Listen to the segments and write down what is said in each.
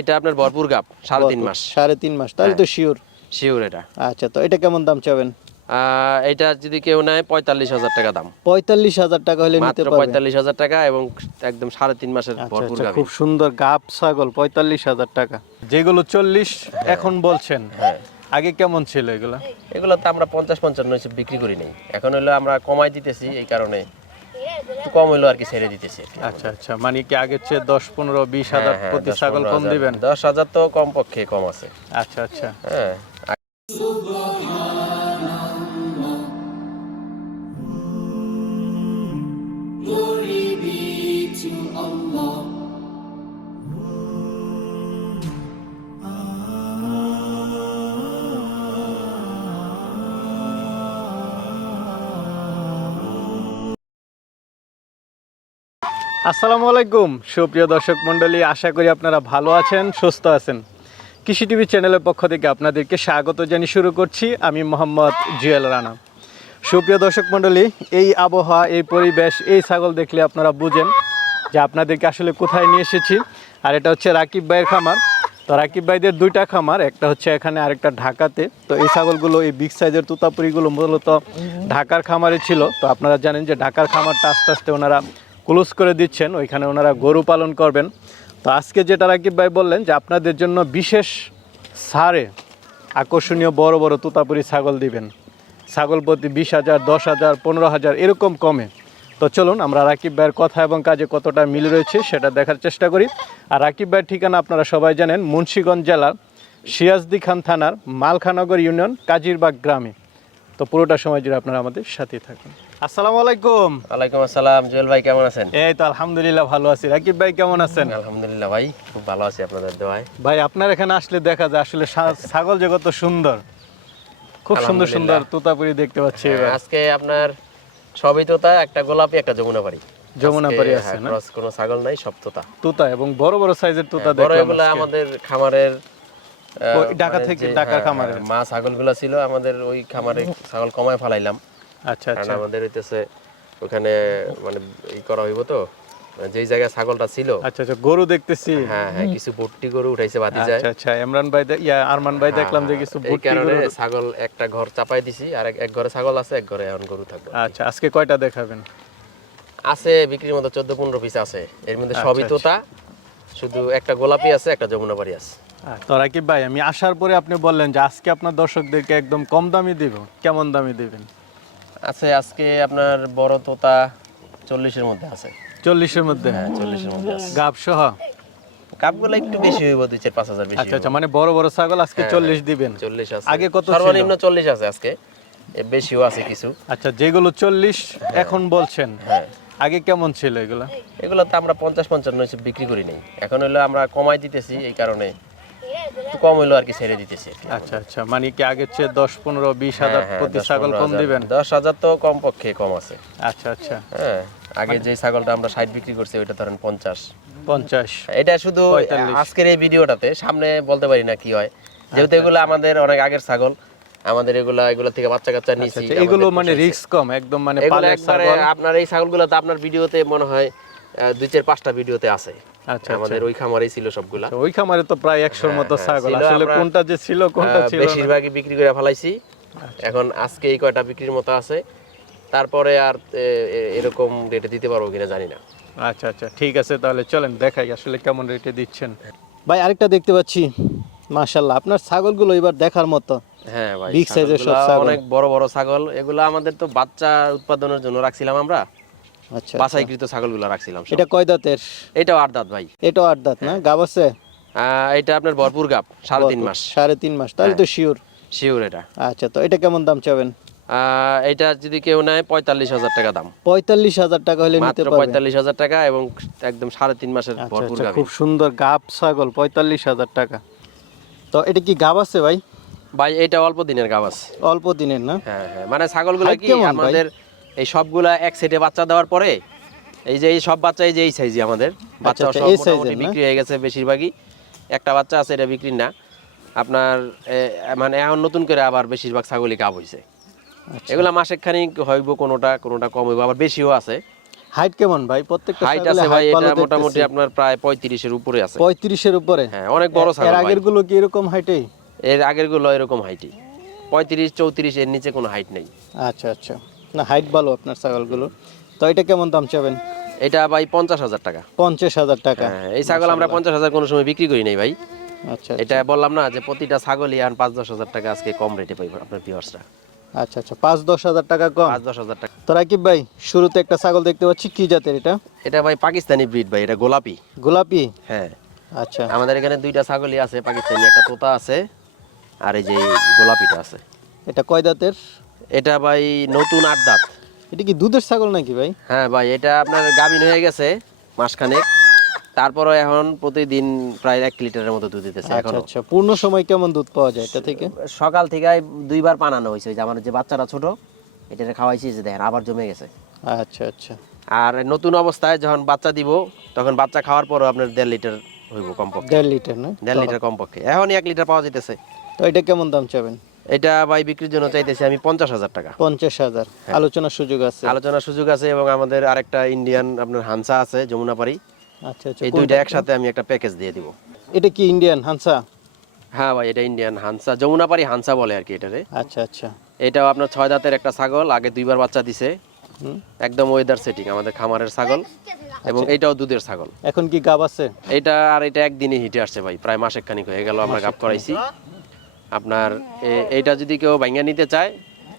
এটা আপনার ভরপুর গাপ সাড়ে তিন মাস। সাড়ে তিন মাস তাহলে তো শিওর শিওর এটা। আচ্ছা তো এটা কেমন দাম চাবেন? এটা যদি কেউ নেয় পঁয়তাল্লিশ হাজার টাকা দাম। পঁয়তাল্লিশ হাজার টাকা হলে নিতে পঁয়তাল্লিশ হাজার টাকা এবং একদম সাড়ে তিন মাসের আচ্ছা ভরপুর আচ্ছা খুব সুন্দর গাব ছাগল পঁয়তাল্লিশ হাজার টাকা। যেগুলো চল্লিশ এখন বলছেন। হ্যাঁ। আগে কেমন ছিল এগুলো? এগুলো তো আমরা পঞ্চাশ পঞ্চান্ন হিসেবে বিক্রি করি নাই। এখন হলো আমরা কমাই দিতেছি এই কারণে কম হইল আর কি ছেড়ে দিতেছে আচ্ছা আচ্ছা। মানে কি আগের চেয়ে দশ পনেরো বিশ হাজার হ্যাঁ, হ্যাঁ, প্রতি ছাগল কম। দিবেন? দশ হাজার তো কম পক্ষে কম আছে। আচ্ছা আচ্ছা। হ্যাঁ। আসসালামু আলাইকুম। সুপ্রিয় দর্শক মণ্ডলী, আশা করি আপনারা ভালো আছেন, সুস্থ আছেন। কৃষি টিভি চ্যানেলের পক্ষ থেকে আপনাদেরকে স্বাগত জানিয়ে শুরু করছি। আমি মোহাম্মদ জুয়েল রানা। সুপ্রিয় দর্শক মণ্ডলী, এই আবহাওয়া, এই পরিবেশ, এই ছাগল দেখলে আপনারা বুঝেন যে আপনাদেরকে আসলে কোথায় নিয়ে এসেছি। আর এটা হচ্ছে রাকিব ভাইয়ের খামার। তো রাকিব ভাইদের দুইটা খামার, একটা হচ্ছে এখানে আরেকটা ঢাকাতে। তো এই ছাগলগুলো, এই বিগ সাইজের তুতাপুরিগুলো মূলত ঢাকার খামারে ছিল। তো আপনারা জানেন যে ঢাকার খামারটা আস্তে আস্তে ওনারা ক্লোজ করে দিচ্ছেন, ওইখানে ওনারা গরু পালন করবেন। তো আজকে যেটা রাকিব ভাই বললেন যে আপনাদের জন্য বিশেষ সারে আকর্ষণীয় বড় বড় তুতাপুরি ছাগল দিবেন। ছাগল প্রতি বিশ হাজার, দশ হাজার, পনেরো হাজার, এরকম কমে। তো চলুন আমরা রাকিব ভাইয়ের কথা এবং কাজে কতটা মিল রয়েছে সেটা দেখার চেষ্টা করি। আর রাকিব ভাইয়ের ঠিকানা আপনারা সবাই জানেন, মুন্সীগঞ্জ জেলার সিয়াজদি খান থানার মালখানগর ইউনিয়ন, কাজিরবাগ গ্রামে। তো পুরোটা সময় জুড়ে আপনারা আমাদের সাথে থাকুন। আসসালামু আলাইকুম। ওয়ালাইকুম আসসালাম। জুয়েল ভাই কেমন আছেন? এই তো আলহামদুলিল্লাহ ভালো আছি। রাকিব ভাই কেমন আছেন? আলহামদুলিল্লাহ ভাই খুব ভালো আছি আপনাদের দোয়ায়। ভাই আপনার এখানে আসলে দেখা যায় আসলে ছাগল যে কত সুন্দর। খুব সুন্দর সুন্দর। তোতাপুরি দেখতে পাচ্ছি হ্যাঁ, আজকে আপনার সবই তোতা একটা গোলাপি একটা যমুনা বাড়ি যমুনা পাড়ি আছে হ্যাঁ, না? কোনো ছাগল নাই সব তোতা। তোতা এবং বড় বড় সাইজের তোতা বড় দেখলাম এগুলা আজকে। আমাদের খামারের ঢাকা মানে থেকে, ঢাকার হ্যাঁ, খামারের। হ্যাঁ, মা ছাগলগুলা ছিল আমাদের ওই খামারে ছাগল কমায় ফেলাইলাম। আচ্ছা আচ্ছা। আমাদের হইতেছে ওখানে মানে ই করা হইব তো মানে যেই জায়গায় ছাগলটা ছিল। আচ্ছা আচ্ছা গরু দেখতেছি। হ্যাঁ হ্যাঁ কিছু গরু উঠাইছে বাতি যায়। আচ্ছা আচ্ছা ইমরান ভাই ইয়া আরমান ভাই দেখলাম যে কিছু কারণে গরু ছাগল একটা ঘর চাপাই দিছি আর এক- ঘরে ছাগল আছে এক ঘরে এখন গরু থাকবে। আচ্ছা আজকে কয়টা দেখাবেন? আছে বিক্রির মতো চোদ্দ পনেরো পিস আছে। এর মধ্যে সবই আচ্ছা, তোতা শুধু একটা গোলাপি আছে একটা যমুনা বাড়ি আছে। তো রাকিব ভাই আমি আসার পরে আপনি বললেন যে আজকে আপনার দর্শকদেরকে একদম কম দামি দিব কেমন দামি দিবেন? আছে আজকে আপনার বড় তোতা চল্লিশের মধ্যে আছে। চল্লিশের মধ্যে? হ্যাঁ চল্লিশের মধ্যে আছে। গাব সহ? কাপগুলো একটু বেশি হইব দুই চার পাঁচ হাজার বেশি আচ্ছা আচ্ছা মানে বড় বড় ছাগল আজকে চল্লিশ দিবেন। চল্লিশ আছে। আগে কত? সর্বনিম্ন চল্লিশ আছে আজকে। বেশিও আছে কিছু। আচ্ছা যেগুলো চল্লিশ এখন বলছেন। হ্যাঁ। আগে কেমন ছিল এগুলো? এগুলো তো আমরা পঞ্চাশ পঞ্চান্ন বিক্রি করি নাই। এখন হলো আমরা কমাই দিতেছি এই কারণে। কম হইল আর কি ছেড়ে দিতেছি আচ্ছা আচ্ছা। মানে কি আগের চেয়ে দশ পনেরো বিশ হাজার হ্যাঁ, হ্যাঁ, প্রতি ছাগল কম দিবেন? দশ হাজার তো কম পক্ষে কম আছে। আচ্ছা আচ্ছা। হ্যাঁ আগে যে ছাগলটা আমরা ষাট বিক্রি করছি ওইটা ধরেন পঞ্চাশ। পঞ্চাশ এটা শুধু আজকের এই ভিডিওটাতে সামনে বলতে পারি না কি হয়। যেহেতু আচ্ছা, এগুলো আমাদের অনেক আগের ছাগল আমাদের এগুলা এগুলো থেকে বাচ্চা কাচ্চা আচ্ছা আচ্ছা, এগুলো মানে রিস্ক কম একদম মানে ছাগল। আপনার এই ছাগলগুলো তো আপনার ভিডিওতে মনে হয় দুই চার পাঁচটা ভিডিওতে আছে। আচ্ছা আমাদের ওই খামারেই ছিল সবগুলা। আচ্ছা, ওই খামারে তো প্রায় একশোর মতো হ্যাঁ, ছাগল। আসলে কোনটা যে ছিল কোনটা ছিল আচ্ছা। বেশিরভাগই বিক্রি করে ফেলাইছি। এখন আজকে এই কয়টা বিক্রির মতো আছে। তারপরে আর এরকম রেটে দিতে পারব কিনা জানি না। আচ্ছা আচ্ছা ঠিক আছে তাহলে চলেন দেখাই আসলে কেমন রেটে দিচ্ছেন। ভাই আরেকটা দেখতে পাচ্ছি মাশাল্লাহ আপনার ছাগলগুলো এবার দেখার মতো। হ্যাঁ ভাই size এর সব ছাগল। অনেক বড় বড় ছাগল। এগুলো আমাদের তো বাচ্চা উৎপাদনের জন্য রাখছিলাম আমরা। আচ্ছা বাছাইকৃত ছাগলগুলো রাখছিলাম এটা কয় দাঁতের? এটাও আট দাঁত ভাই। এটাও আট দাঁত না? গাব আছে? এটা আপনার ভরপুর গাপ সাড়ে তিন মাস। সাড়ে তিন মাস। তাহলে তো শিওর। শিওর এটা। আচ্ছা তো এটা কেমন দাম চাবেন? এটা যদি কেউ নেয় পঁয়তাল্লিশ হাজার টাকা দাম। পঁয়তাল্লিশ হাজার টাকা হলে নিতে পারবেন পঁয়তাল্লিশ হাজার টাকা এবং একদম সাড়ে তিন মাসের আচ্ছা ভরপুর আচ্ছা খুব সুন্দর গাব ছাগল পঁয়তাল্লিশ হাজার টাকা। তো এটা কি গাব আছে ভাই? ভাই এটা অল্প দিনের গাব আছে। অল্প দিনের না? হ্যাঁ হ্যাঁ। মানে ছাগলগুলো কি আমাদের এই সবগুলা এক সেটে বাচ্চা দেওয়ার পরে এই যে এই সব বাচ্চা এই যে এই সাইজই আমাদের। বাচ্চা আচ্ছা, সব মোটামুটি এর? বিক্রি হয়ে গেছে বেশিরভাগই। একটা বাচ্চা আছে এটা বিক্রি না। আপনার মানে এখন নতুন করে আবার বেশিরভাগ ছাগলই কাব হইছে। আচ্ছা। এগুলা মাসেক খানিক হইব কোনোটা কোনোটা কম হইব আবার বেশিও আছে। হাইট কেমন ভাই? প্রত্যেকটা হাইট আছে ভাই এটা মোটামুটি আপনার প্রায় পঁয়ত্রিশের উপরে আছে। পঁয়ত্রিশের উপরে? হ্যাঁ অনেক বড় ছাগল ভাই। আগেরগুলো কি এরকম হাইটে এর আগেরগুলো এরকম হাইটে পঁয়ত্রিশ চৌত্রিশ এর নিচে কোনো হাইট নেই। আচ্ছা আচ্ছা। না হাইট ভালো আপনার ছাগলগুলো। তো এটা কেমন দাম চাবেন? এটা ভাই পঞ্চাশ হাজার টাকা। পঞ্চাশ হাজার টাকা। হ্যাঁ এই ছাগল আমরা পঞ্চাশ হাজার কোনো সময় বিক্রি করি নাই ভাই। আচ্ছা এটা বললাম না যে প্রতিটা ছাগলই আর পাঁচ দশ হাজার টাকা আজকে কম রেটে পাইব আপনার ভিউয়ার্সরা আচ্ছা আচ্ছা পাঁচ দশ হাজার টাকা কম? পাঁচ দশ হাজার টাকা। তো রাকিব ভাই শুরুতে একটা ছাগল দেখতে পাচ্ছি কি জাতের এটা? এটা ভাই পাকিস্তানি ব্রিড ভাই এটা গোলাপি। গোলাপি? হ্যাঁ। আচ্ছা। আমাদের এখানে দুইটা ছাগলই আছে পাকিস্তানি একটা তোতা আছে আর এই যে গোলাপিটা আছে। এটা কয় দাঁতের? এটা ভাই নতুন আট দাঁত। এটা কি দুধের ছাগল নাকি ভাই? হ্যাঁ ভাই এটা আপনার গাভিন হয়ে গেছে মাসখানেক। তারপরে এখন প্রতিদিন প্রায় এক লিটারের মতো দুধ দিতেছে আচ্ছা এখন। আচ্ছা পূর্ণ সময় কেমন দুধ পাওয়া যায় এটা থেকে? সকাল থেকে দুইবার পানানো হয়েছে যে আমার যে বাচ্চাটা ছোট এটা খাওয়াইছি যে দেখেন আবার জমে গেছে। আচ্ছা আচ্ছা। আর নতুন অবস্থায় যখন বাচ্চা দিব তখন বাচ্চা খাওয়ার পরও আপনার দেড় লিটার হইব কমপক্ষে। দেড় লিটার না? দেড় লিটার কমপক্ষে। এখন এক লিটার পাওয়া যেতেছে। তো এটা কেমন দাম চাবেন? এটা ভাই বিক্রির জন্য চাইতেছি আমি পঞ্চাশ হাজার টাকা। পঞ্চাশ হাজার। হ্যাঁ। আলোচনার সুযোগ আছে। আলোচনার সুযোগ আছে এবং আমাদের আরেকটা ইন্ডিয়ান আপনার হানসা আছে যমুনাপাড়ি। আচ্ছা আচ্ছা এই দুইটা একসাথে আমি একটা প্যাকেজ দিয়ে দিব। এটা কি ইন্ডিয়ান হানসা হ্যাঁ ভাই এটা ইন্ডিয়ান হানসা যমুনাপাড়ি হানসা বলে আর কি এটারে। আচ্ছা আচ্ছা। এটাও আপনার ছয় দাঁতের একটা ছাগল আগে দুইবার বাচ্চা দিছে। একদম ওয়েদার সেটিং আমাদের খামারের ছাগল। এবং আচ্ছা। এটাও দুধের ছাগল। এখন কি গাব আছে? এটা আর এটা একদিনে হিটে আসছে ভাই প্রায় মাসেক খানিক হয়ে গেল আমরা গাপ করাইছি। আপনার এইটা যদি কেউ ভাঙ্গা নিতে চায়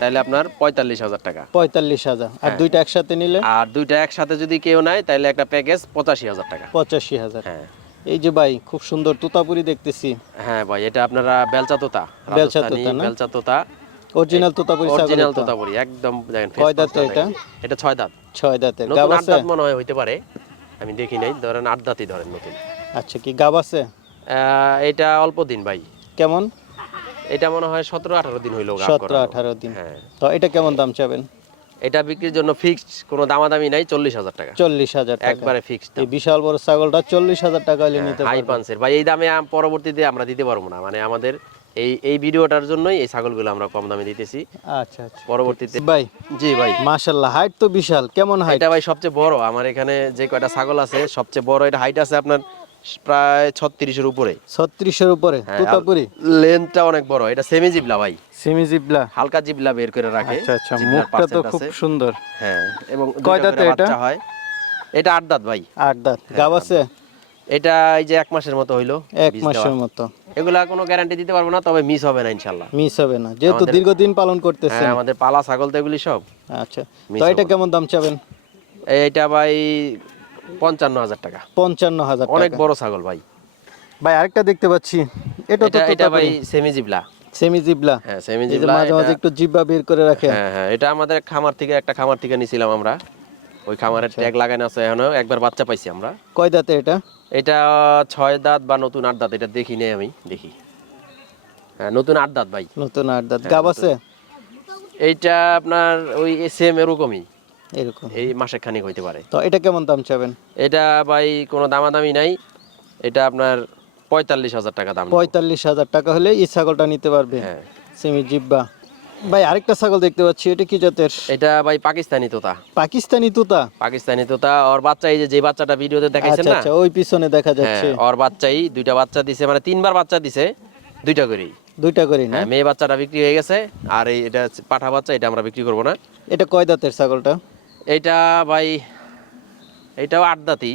তাহলে আপনার পঁয়তাল্লিশ হাজার টাকা। পঁয়তাল্লিশ হাজার। আর হ্যাঁ। দুইটা একসাথে নিলে? আর দুইটা একসাথে যদি কেউ নেয় তাহলে একটা প্যাকেজ পঁচাশি হাজার টাকা। পঁচাশি হাজার। হ্যাঁ। এই যে ভাই খুব সুন্দর তুতাপুরি দেখতেছি। হ্যাঁ ভাই এটা আপনারা বেলচা তোতা বেলচা তোতা? বেলচা তোতা। অরিজিনাল তুতাপুরি অরিজিনাল তোতাপুরি একদম দেখেন কয় দাঁতে এটা? এটা ছয় দাঁত। ছয় গাব নতুন আট দাঁত মনে হয় হইতে পারে। আমি দেখি নাই ধরেন আট দাঁতই ধরেন নতুন। আচ্ছা কি গাব আছে? আহ, এটা অল্প দিন ভাই। কেমন? এটা মনে হয় সতেরো আঠারো দিন হইল সতেরো আঠারো দিন। হ্যাঁ। তো এটা কেমন দাম চাবেন? এটা বিক্রির জন্য ফিক্সড কোনো দামাদামি নাই চল্লিশ হাজার টাকা। চল্লিশ হাজার একবারে ফিক্সড এই বিশাল বড় ছাগলটা চল্লিশ হাজার টাকা হলে নিতে হাই পান্সের ভাই এই দামে পরবর্তীতে আমরা দিতে পারব না। মানে আমাদের এই এই ভিডিওটার জন্যই এই ছাগলগুলো আমরা কম দামে দিতেছি। আচ্ছা আচ্ছা। পরবর্তীতে ভাই জি ভাই। মাশাল্লাহ হাইট তো বিশাল। কেমন হাইট এটা ভাই সবচেয়ে বড়। আমার এখানে যে কয়টা ছাগল আছে সবচেয়ে বড় এটা হাইট আছে আপনার প্রায় ছত্রিশের উপরে। ছত্রিশের উপরে হ্যাঁ, লেন্থটা অনেক বড় এটা সেমি জিবলা ভাই। সেমি জিবলা? হালকা জিবলা বের করে রাখে আচ্ছা আচ্ছা মুখটা তো খুব সুন্দর। হ্যাঁ এবং কয় দুইটা করে দাঁতের এটা? হয়। এটা আট দাঁত ভাই। আট দাঁত গাব আছে? এটা এই যে এক মাসের মতো হইল এক মাসের মতো। এগুলা কোনো গ্যারান্টি দিতে পারব না তবে মিস হবে না ইনশাল্লাহ মিস হবে না যেহেতু দীর্ঘদিন পালন করতেছে হ্যাঁ আমাদের পালা ছাগল তো এগুলি সব। আচ্ছা তো এটা কেমন দাম চাবেন? এইটা ভাই পঞ্চান্ন হাজার টাকা। পঞ্চান্ন হাজার অনেক বড় ছাগল ভাই। ভাই আরেকটা দেখতে পাচ্ছি। এটা তো এটা ভাই সেমি জিবলা সেমি জিবলা হ্যাঁ সেমি জিবলা মাঝে মাঝে একটু জিব্বা বের করে রাখে হ্যাঁ হ্যাঁ এটা আমাদের খামার থেকে একটা খামার থেকে নিছিলাম আমরা। ওই খামারের আচ্ছা। ট্যাগ লাগানো আছে এখনও। একবার বাচ্চা পাইছি আমরা। কয় দাঁতে এটা? এটা ছয় দাঁত বা নতুন আট দাঁত এটা দেখি নেই আমি দেখি। হ্যাঁ নতুন আট দাঁত ভাই। নতুন আট দাঁত। হ্যাঁ, গাব আছে? এইটা আপনার ওই সেম এরকমই। এরকম। এই মাসে খানিক হইতে পারে। তো এটা কেমন দাম চাবেন? এটা ভাই কোনো দামাদামি নাই। এটা আপনার পঁয়তাল্লিশ হাজার টাকা দাম পঁয়তাল্লিশ হাজার টাকা হলে এই ছাগলটা নিতে পারবে হ্যাঁ। সেমি জিব্বা। ভাই আরেকটা ছাগল দেখতে পাচ্ছি এটা কি জাতের? এটা ভাই পাকিস্তানি তোতা। পাকিস্তানি তুতা? পাকিস্তানি তোতা ওর বাচ্চা এই যে যে বাচ্চাটা ভিডিওতে দেখাইছেন আচ্ছা না? আচ্ছা ওই পিছনে দেখা হ্যাঁ যাচ্ছে। ওর বাচ্চাই দুইটা বাচ্চা দিছে মানে তিনবার বাচ্চা দিছে দুইটা করেই। দুইটা করি না? হ্যাঁ মেয়ে বাচ্চাটা বিক্রি হয়ে গেছে আর এই এটা পাঠা বাচ্চা এটা আমরা বিক্রি করব না। এটা কয় দাঁতের ছাগলটা? এইটা ভাই এটাও আট দাঁতি।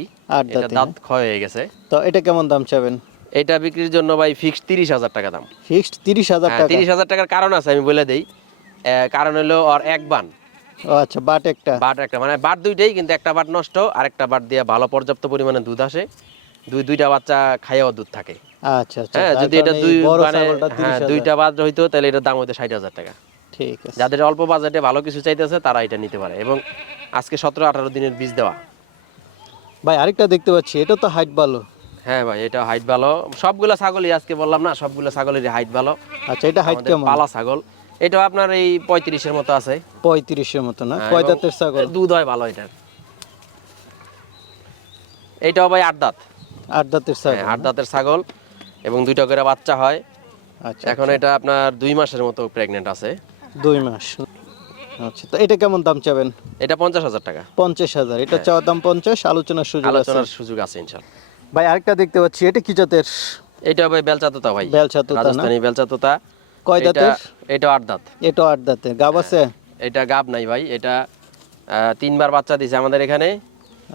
এটা দাঁত ক্ষয় হয়ে গেছে। তো এটা কেমন দাম চাবেন? এটা বিক্রির জন্য ভাই ফিক্সড তিরিশ হাজার টাকা দাম। ফিক্সড তিরিশ হাজার হ্যাঁ টাকা? তিরিশ হাজার টাকার কারণ আছে আমি বলে দেই। কারণ হলো ওর এক বান। আচ্ছা বাট একটা। বাট একটা মানে বাট দুইটাই কিন্তু একটা বাট নষ্ট আর একটা বাট দিয়ে ভালো পর্যাপ্ত পরিমাণে দুধ আসে। দুই দুইটা বাচ্চা খাইয়াও দুধ থাকে। আচ্ছা আচ্ছা হ্যাঁ যদি এটা দুই মানে হ্যাঁ দুইটা বাদ হইতো তাহলে এটার দাম হইতো ষাট হাজার টাকা। ঠিক আছে। যাদের অল্প বাজেটে ভালো কিছু চাইতেছে তারা এটা নিতে পারে। এবং আজকে সতেরো আঠারো দিনের বীজ দেওয়া। ভাই আরেকটা দেখতে পাচ্ছি এটা তো হাইট ভালো। হ্যাঁ ভাই এটা হাইট ভালো। সবগুলা ছাগলই আজকে বললাম না সবগুলো ছাগলের হাইট ভালো। আচ্ছা এটা হাইট কেমন? পালা ছাগল। এটাও আপনার এই পঁয়ত্রিশের মতো আছে। পঁয়ত্রিশের মতো না? হ্যাঁ, কয় দাঁতের ছাগল? দুধ হয় ভালো এটার। এইটাও ভাই আট দাঁত। আট দাঁতের ছাগল। হ্যাঁ, আট দাঁতের ছাগল এবং দুইটা করে বাচ্চা হয়। আচ্ছা এখন এটা আপনার দুই মাসের মতো প্রেগনেন্ট আছে। দুই মাস। আচ্ছা তো এটা কেমন দাম চাবেন? এটা পঞ্চাশ হাজার টাকা। পঞ্চাশ হাজার এটা চাওয়ার দাম পঞ্চাশ আলোচনার সুযোগ আছে। আলোচনার সুযোগ আছে ইনশাল্লাহ। ভাই আরেকটা দেখতে পাচ্ছি এটা কি জাতের? এটা ভাই বেলচা তোতা ভাই। বেলচা তোতা না? রাজস্থানি বেলচা তোতা কয় এটা দাঁতের? এটা আট দাঁত। এটা আট দাঁতের। গাব আছে? এটা গাব নাই ভাই। এটা তিনবার বাচ্চা দিছে আমাদের এখানে।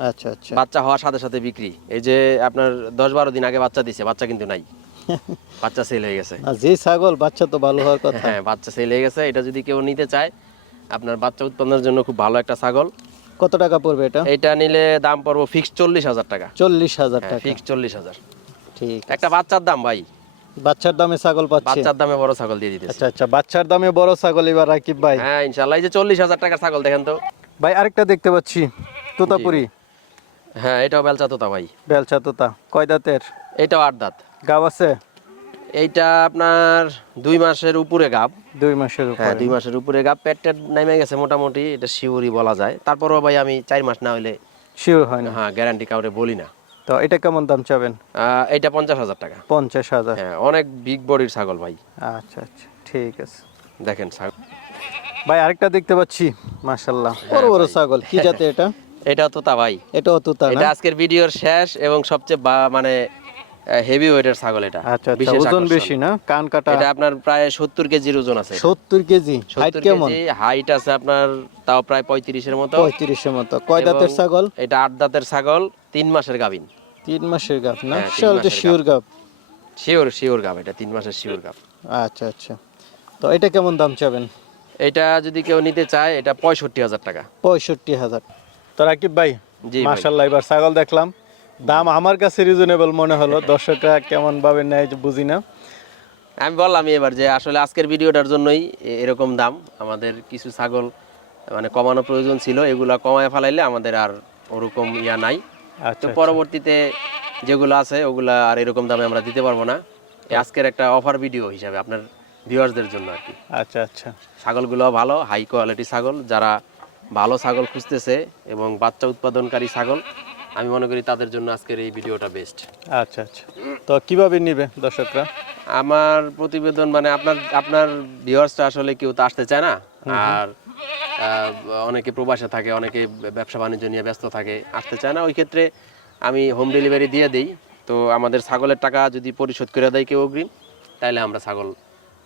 আচ্ছা আচ্ছা। বাচ্চা হওয়ার সাথে সাথে বিক্রি। এই যে আপনার দশ বারো দিন আগে বাচ্চা দিছে বাচ্চা কিন্তু নাই। বাচ্চা সেল হয়ে গেছে। যে ছাগল বাচ্চা তো ভালো হওয়ার কথা। হ্যাঁ বাচ্চা সেল হয়ে গেছে। এটা যদি কেউ নিতে চায় আপনার বাচ্চা উৎপাদনের জন্য খুব ভালো একটা ছাগল। কত টাকা পড়বে এটা? এটা নিলে দাম পড়ব ফিক্স চল্লিশ হাজার টাকা। চল্লিশ হাজার টাকা। ফিক্স চল্লিশ হাজার। ঠিক একটা বাচ্চার দাম ভাই। বাচ্চার দামে ছাগল পাচ্ছে? বাচ্চার দামে বড় ছাগল দিয়ে দিতেছে। আচ্ছা আচ্ছা বাচ্চার দামে বড় ছাগল এবার রাকিব ভাই। হ্যাঁ ইনশাল্লাহ এই যে চল্লিশ হাজার টাকার ছাগল দেখেন তো। ভাই আরেকটা দেখতে পাচ্ছি তোতাপুরি। হ্যাঁ এটাও বেলচা তোতা ভাই। বেলচা তোতা কয় দাঁতের? এটাও আট দাঁত। গাব আছে? এইটা আপনার দুই মাসের উপরে গাব। দুই মাসের হ্যাঁ উপরে দুই মাসের উপরে গাব। পেট টেট নেমে গেছে মোটামুটি এটা শিওরই বলা যায়। তারপরও ভাই আমি চার মাস না হলে শিওর হয় না। হ্যাঁ গ্যারান্টি কাউরে বলি না। তো এটা কেমন দাম চাবেন? এটা পঞ্চাশ হাজার টাকা। পঞ্চাশ হাজার। হ্যাঁ অনেক বিগ বডির ছাগল ভাই। আচ্ছা আচ্ছা ঠিক আছে। দেখেন ছাগল। ভাই আরেকটা দেখতে পাচ্ছি মাশাল্লাহ বড় বড় ছাগল। কি জাতে এটা? এটা তোতা ভাই। এটাও তোতা এটা না আজকের ভিডিওর শেষ এবং সবচেয়ে বা- মানে হেভি ওয়েটের ছাগল এটা। আচ্ছা আচ্ছা বিশেষ ওজন বেশি না? কান কাটা এটা আপনার প্রায় সত্তর কেজির ওজন আছে। সত্তর কেজি? হাইট কেমন? হাইট আছে আপনার তাও প্রায় পঁয়ত্রিশের মতো। পঁয়ত্রিশের মতো। কয় দাঁতের ছাগল? এটা আট দাঁতের ছাগল তিন মাসের গাভিন। তিন মাসের গাপ না? হ্যাঁ, তো মাসের শিওর গাপ শিওর শিওর গাভ এটা তিন মাসের শিওর গাভ। আচ্ছা আচ্ছা। তো এটা কেমন দাম চাবেন? এটা যদি কেউ নিতে চায় এটা পঁয়ষট্টি হাজার টাকা। পঁয়ষট্টি হাজার। তো রাকিব ভাই জি ভাই। মাশাল্লাহ এবার ছাগল দেখলাম। দাম আমার কাছে রিজনেবল মনে হলো। দর্শকরা কেমন ভাবে নেয় বুঝি না। আমি বললাম এবার যে আসলে আজকের ভিডিওটার জন্যই এরকম দাম। আমাদের কিছু ছাগল মানে কমানো প্রয়োজন ছিল এগুলা কমায় ফেলাইলে আমাদের আর ওরকম ইয়া নাই। তো আচ্ছা। পরবর্তীতে যেগুলো আছে ওগুলা আর এরকম দামে আমরা দিতে পারব না। আজকের একটা অফার ভিডিও হিসাবে আপনার ভিউয়ার্সদের জন্য আর কি। আচ্ছা আচ্ছা। ছাগলগুলো ভালো হাই কোয়ালিটি ছাগল। যারা ভালো ছাগল খুঁজতেছে এবং বাচ্চা উৎপাদনকারী ছাগল আমি মনে করি তাদের জন্য আজকের এই ভিডিওটা বেস্ট আচ্ছা আচ্ছা। তো কীভাবে নিবে দর্শকরা? আমার প্রতিবেদন মানে আপনার আপনার ভিউয়ার্সটা আসলে কেউ তো আসতে চায় না। আর অনেকে প্রবাসে থাকে অনেকে ব্যবসা বাণিজ্য নিয়ে ব্যস্ত থাকে আসতে চায় না। ওই ক্ষেত্রে আমি হোম ডেলিভারি দিয়ে দিই। তো আমাদের ছাগলের টাকা যদি পরিশোধ করে দেয় কেউ অগ্রিম তাহলে আমরা ছাগল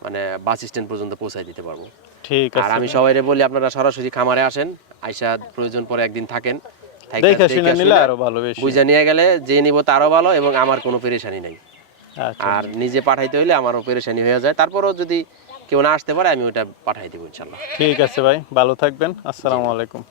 মানে বাস স্ট্যান্ড পর্যন্ত পৌঁছায় দিতে পারব। ঠিক আর আমি সবাইরে বলি আপনারা সরাসরি খামারে আসেন আইসা প্রয়োজন পরে একদিন থাকেন। দেখে শুনে নিলে আরও ভালো বেশি। বুঝে নিয়ে গেলে যে নিব তারও ভালো এবং আমার কোনো পেরেশানি নাই। আচ্ছা আর নিজে পাঠাইতে হইলে আমারও পেরেশানি হয়ে যায়। তারপরও যদি কেউ না আসতে পারে আমি ওটা পাঠাই দেবো ইনশাল্লাহ। ঠিক আছে ভাই ভালো থাকবেন। আসসালামু আলাইকুম।